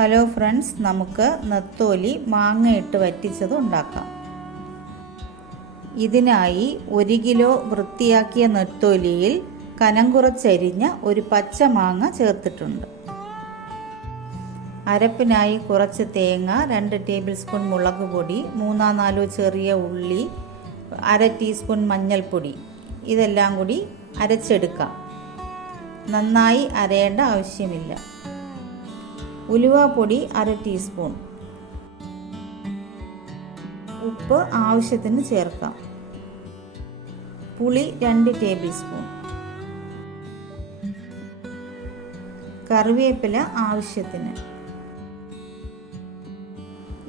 Hello friends, നമുക്ക് നെത്തോലി മാങ്ങയിട്ട് വറ്റിച്ചത് ഉണ്ടാക്കാം. ഇതിനായി 1 കിലോ വൃത്തിയാക്കിയ നെത്തോലിയിൽ കനം കുറച്ചരിഞ്ഞ ഒരു പച്ച മാങ്ങ ചേർത്തിട്ടുണ്ട്. അരപ്പിനായി കുറച്ച് തേങ്ങ, 2 ടേബിൾ സ്പൂൺ മുളക് പൊടി, 3-4 ചെറിയ ഉള്ളി, 1/2 ടീസ്പൂൺ മഞ്ഞൾപ്പൊടി, ഇതെല്ലാം കൂടി അരച്ചെടുക്കാം. നന്നായി അരയേണ്ട ആവശ്യമില്ല. ഉലുവാപ്പൊടി 1/2 ടീസ്പൂൺ, ഉപ്പ് ആവശ്യത്തിന് ചേർക്കാം. പുളി 2 ടേബിൾ സ്പൂൺ, കറിവേപ്പില ആവശ്യത്തിന്.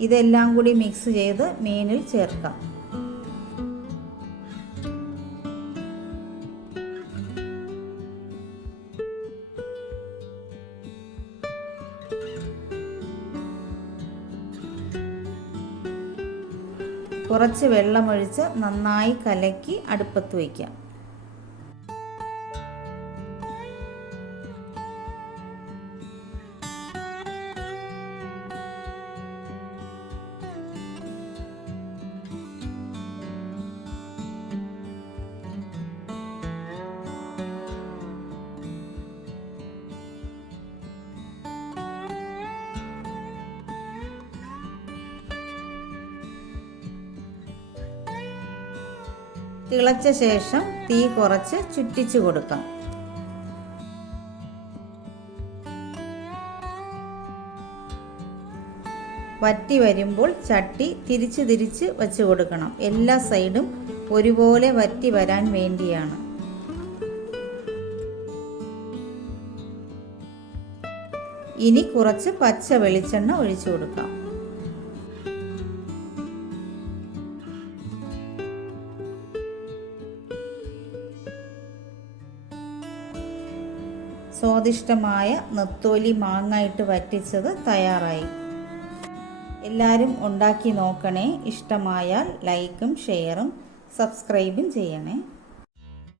ഇതെല്ലാം കൂടി മിക്സ് ചെയ്ത് മീനിൽ ചേർക്കാം. കുറച്ച് വെള്ളമൊഴിച്ച് നന്നായി കലക്കി അടുപ്പത്ത് വയ്ക്കാം. തിളച്ച ശേഷം തീ കുറച്ച് ചുറ്റിച്ചു കൊടുക്കാം. വറ്റി വരുമ്പോൾ ചട്ടി തിരിച്ച് വെച്ച് കൊടുക്കണം. എല്ലാ സൈഡും ഒരുപോലെ വറ്റി വരാൻ വേണ്ടിയാണ്. ഇനി കുറച്ച് പച്ച വെളിച്ചെണ്ണ ഒഴിച്ചു കൊടുക്കാം. സ്വാദിഷ്ടമായ നെത്തോലി മാങ്ങയിട്ട് വറ്റിച്ചത് തയ്യാറായി. എല്ലാവരും ഉണ്ടാക്കി നോക്കണേ. ഇഷ്ടമായാൽ ലൈക്കും ഷെയറും സബ്സ്ക്രൈബും ചെയ്യണേ.